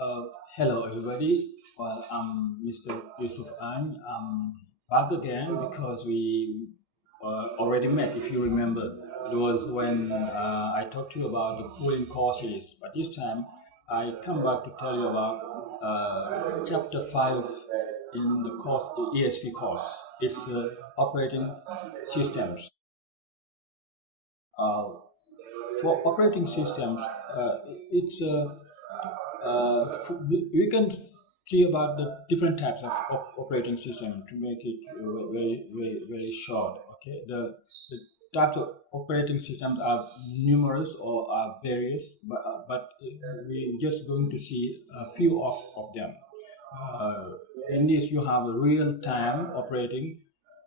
Uh, Hello, everybody. Well, I'm Mr. Yusuf An. I'm back again because we already met, if you remember. It was when I talked to you about the cooling courses, but this time I come back to tell you about chapter 5 in the course, the ESP course. It's operating systems. Uh, for operating systems, it's we can see about the different types of operating system to make it very short. Okay, the types of operating systems are numerous or are various, but we're just going to see a few of them. In this, you have a real-time operating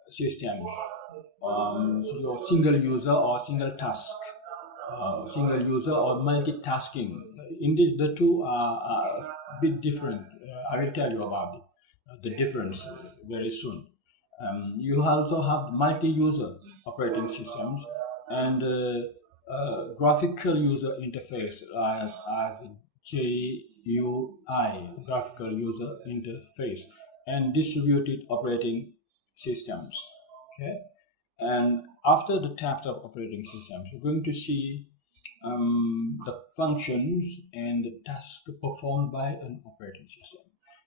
systems, so your single user or single task, single user or multitasking. In this, the two are a bit different. I will tell you about the difference very soon. You also have multi-user operating systems and graphical user interface as GUI, graphical user interface, and distributed operating systems. Okay, and after the types of operating systems, you're going to see the functions and the tasks performed by an operating system,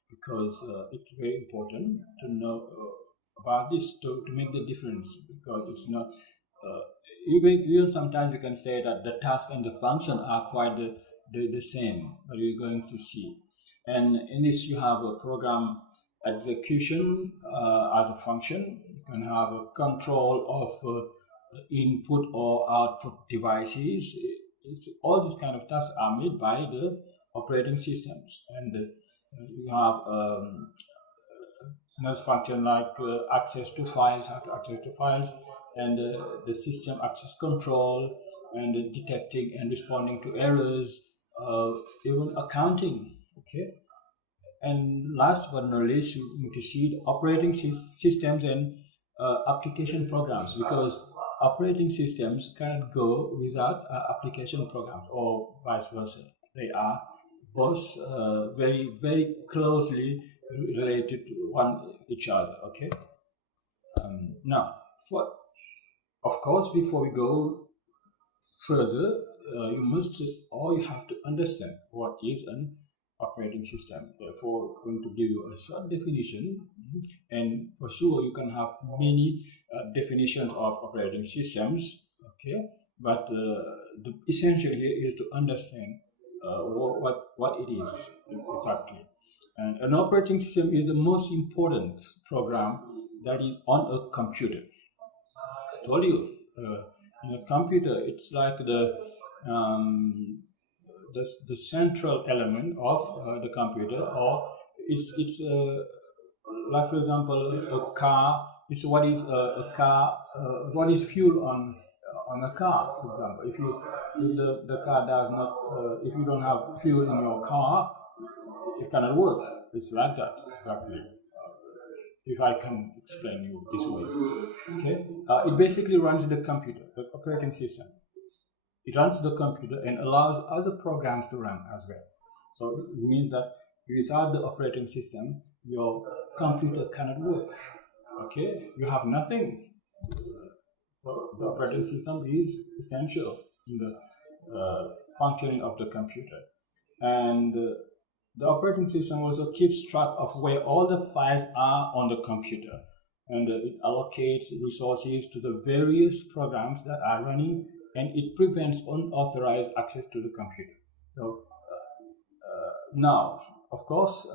because it's very important to know about this to make the difference, because it's not even sometimes we can say that the task and the function are quite the same, but you're going to see. And in this, you have a program execution as a function. You can have a control of input or output devices. All these kind of tasks are made by the operating systems, and you have another function like access to files, how to access to files, and the system access control, and detecting and responding to errors, even accounting. Okay, and last but not least, you need to see the operating systems and application programs, because operating systems cannot go without application programs, or vice versa. They are both very closely related to each other. Okay. Now, what? Of course, before we go further, you must or you have to understand what is an operating system. Therefore, I'm going to give you a short definition, and for sure you can have many definitions of operating systems. Okay, but the essential here is to understand what it is exactly. And an operating system is the most important program that is on a computer. I told you, in a computer, it's like the central element of the computer, or it's like, for example, a car. It's what is a car? What is fuel on a car? For example, if the car does not, if you don't have fuel in your car, it cannot work. It's like that exactly. If I can explain you this way, okay? It basically runs the computer, the operating system. It runs the computer and allows other programs to run as well. So it means that without the operating system, your computer cannot work. Okay, you have nothing. So the operating system is essential in the functioning of the computer, and the operating system also keeps track of where all the files are on the computer, and it allocates resources to the various programs that are running, and it prevents unauthorized access to the computer. So now, of course,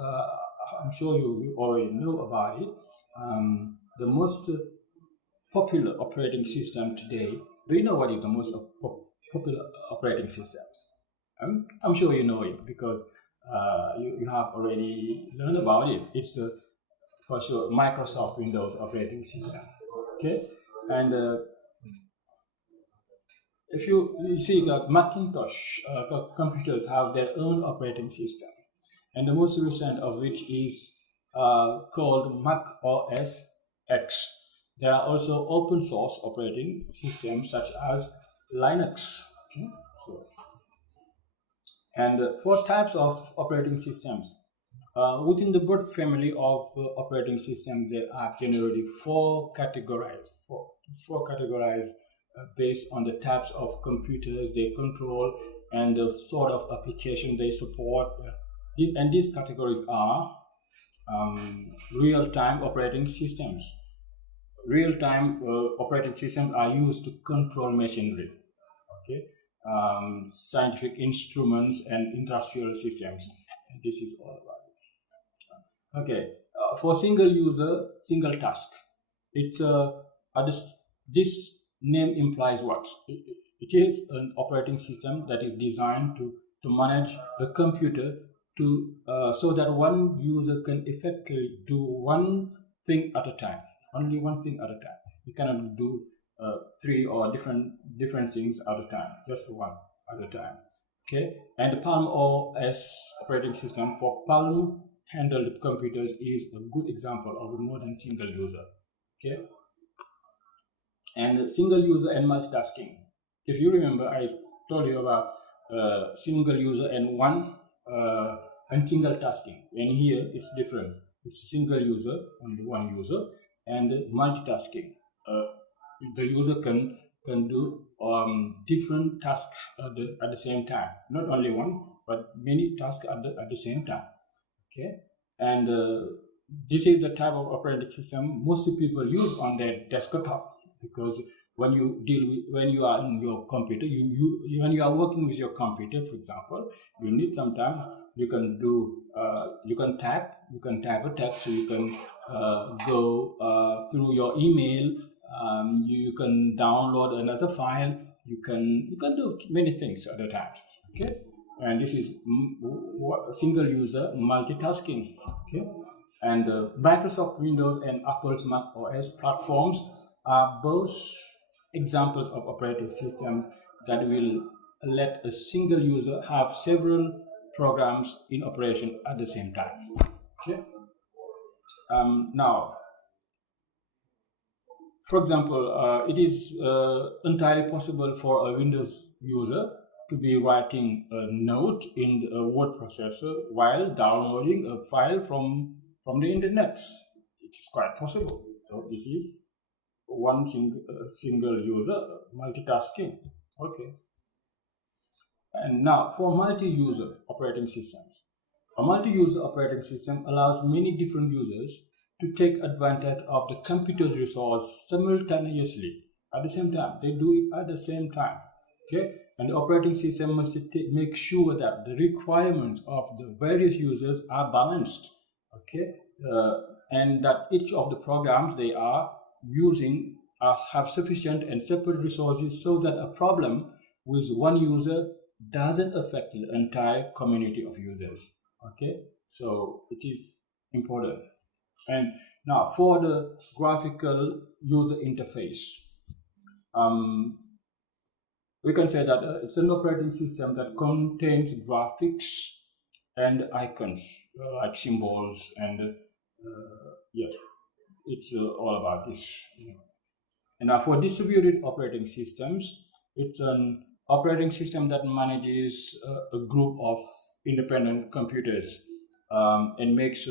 I'm sure you already know about it. The most popular operating system today. Do you know what is the most popular operating system? I'm sure you know it, because you have already learned about it. It's for sure Microsoft Windows operating system. Okay, and if you see that Macintosh computers have their own operating system, and the most recent of which is called Mac OS X. There are also open source operating systems such as Linux. Okay? So, And 4 types of operating systems. Within the broad family of operating systems, there are generally 4 categorized. Four categorized based on the types of computers they control and the sort of application they support. These categories are real-time operating systems. Real-time operating systems are used to control machinery, okay, scientific instruments and industrial systems. And this is all about it. Okay, for single user, single task. It's this name implies what? It is an operating system that is designed to manage the computer to so that one user can effectively do one thing at a time, only one thing at a time. You cannot do 3 or different things at a time, just one at a time. Okay, and the Palm OS operating system for Palm handled computers is a good example of a modern single user. Okay, and single user and multitasking. If you remember, I told you about single user and single tasking, and here it's different. It's single user, only one user, and multitasking. The user can do different tasks at the same time, not only one, but many tasks at the same time. Okay, and this is the type of operating system most people use on their desktop, because when you are in your computer, when you are working with your computer, for example, you need some time. You can do you can type a text, so you can go through your email. You can download another file. You can do many things at a time. Okay, and this is single user multitasking. Okay, and Microsoft Windows and Apple's Mac OS platforms are both examples of operating systems that will let a single user have several programs in operation at the same time. Okay. Now, for example, it is entirely possible for a Windows user to be writing a note in a word processor while downloading a file from the internet. It is quite possible. So this is one single user multitasking. Okay. And now for multi-user operating systems. A multi-user operating system allows many different users to take advantage of the computer's resource simultaneously at the same time. They do it at the same time. Okay, and the operating system must make sure that the requirements of the various users are balanced. Okay, and that each of the programs they are using have sufficient and separate resources, so that a problem with one user doesn't affect the entire community of users. Okay, so it is important. And now for the graphical user interface, we can say that it's an operating system that contains graphics and icons like symbols, and yes, it's all about this. And now for distributed operating systems, it's an operating system that manages a group of independent computers and makes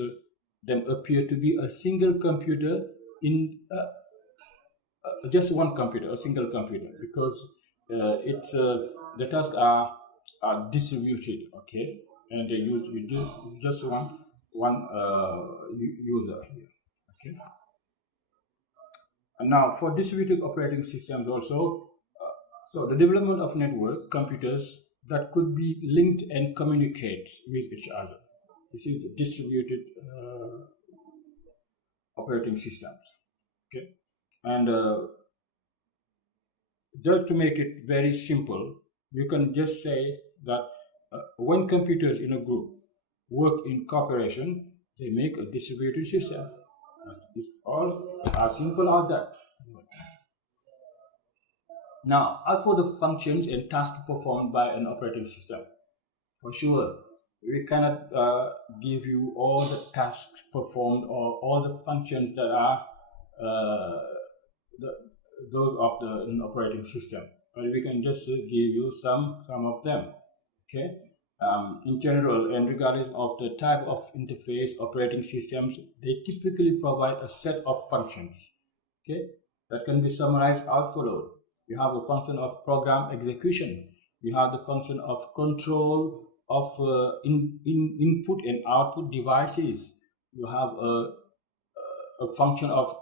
them appear to be a single computer in just one computer, a single computer, because it's the tasks are distributed, okay, and they use just one user here, okay. And now for distributed operating systems also, so the development of network computers that could be linked and communicate with each other. This is the distributed operating systems. Okay, and just to make it very simple, we can just say that when computers in a group work in cooperation, they make a distributed system. It's all as simple as that. Now, as for the functions and tasks performed by an operating system, for sure, we cannot give you all the tasks performed or all the functions that are those of an operating system, but we can just give you some of them. Okay, in general, and regardless of the type of interface, operating systems, they typically provide a set of functions, okay, that can be summarized as follows. You have a function of program execution. You have the function of control of input and output devices. You have a function of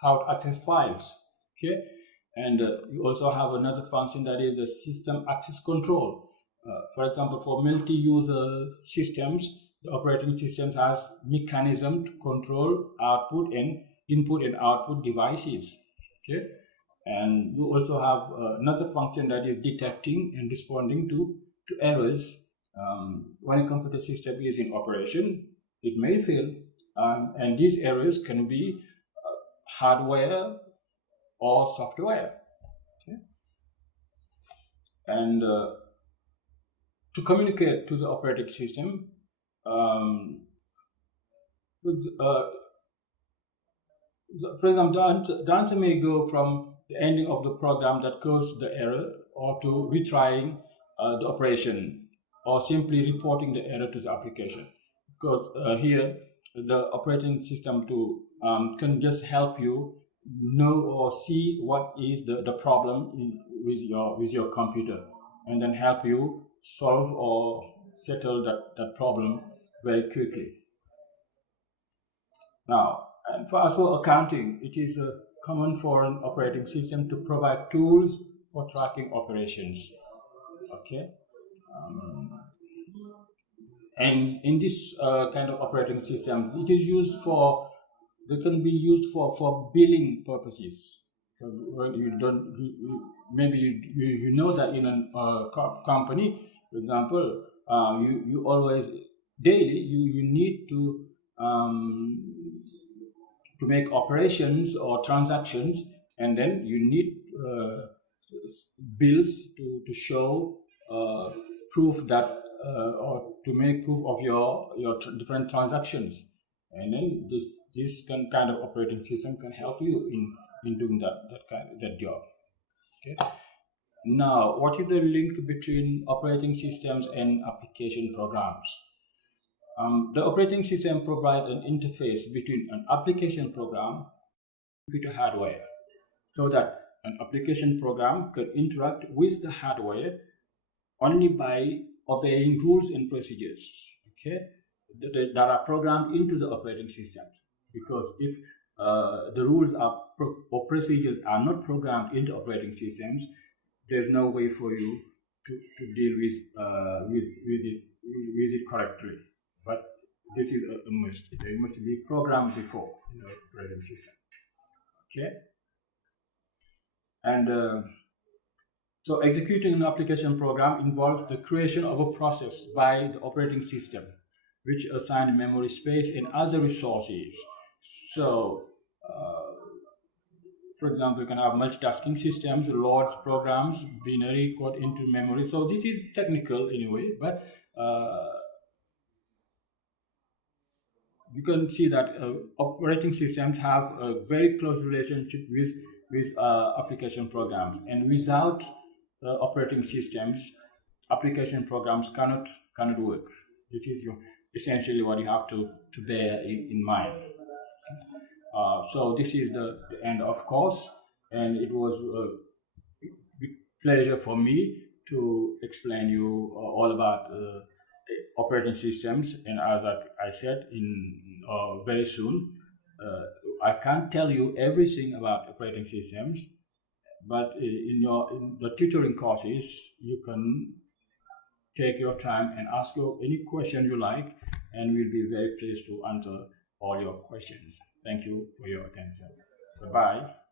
how to access files, okay, and you also have another function that is the system access control. For example, for multi-user systems, the operating system has mechanism to control output and input and output devices, okay, and you also have another function that is detecting and responding to errors. When a computer system is in operation, it may fail, and these errors can be hardware or software, okay? And to communicate to the operating system, for example, the answer may go from the ending of the program that caused the error, or to retrying the operation, or simply reporting the error to the application. Because here, the operating system can just help you know or see what is the problem with your computer, and then help you solve or settle that problem very quickly. Now, and as for accounting, it is common for an operating system to provide tools for tracking operations, okay? And in this kind of operating system, it is used for, they can be used for billing purposes. When you don't, maybe you know that in a company, for example, you always daily you need to make operations or transactions, and then you need bills to show proof that or to make proof of your different transactions, and then this kind of operating system can help you in doing that job. Okay. Now, what is the link between operating systems and application programs? The operating system provides an interface between an application program and computer hardware, so that an application program can interact with the hardware only by obeying rules and procedures, okay, that are programmed into the operating system. Because if the rules or procedures are not programmed into operating systems, there's no way for you to deal with it correctly. But this is a must. They must be programmed before in the operating system, okay? And so executing an application program involves the creation of a process by the operating system, which assign memory space and other resources. So, for example, you can have multitasking systems, loads programs, binary code into memory. So this is technical anyway, but you can see that operating systems have a very close relationship with application programs, and without operating systems, application programs cannot work. This is essentially what you have to bear in mind. So this is the end of course, and it was a big pleasure for me to explain you all about operating systems. And as I said, very soon, I can't tell you everything about operating systems, but in the tutoring courses, you can take your time and ask any question you like, and we'll be very pleased to answer all your questions. Thank you for your attention. Bye-bye.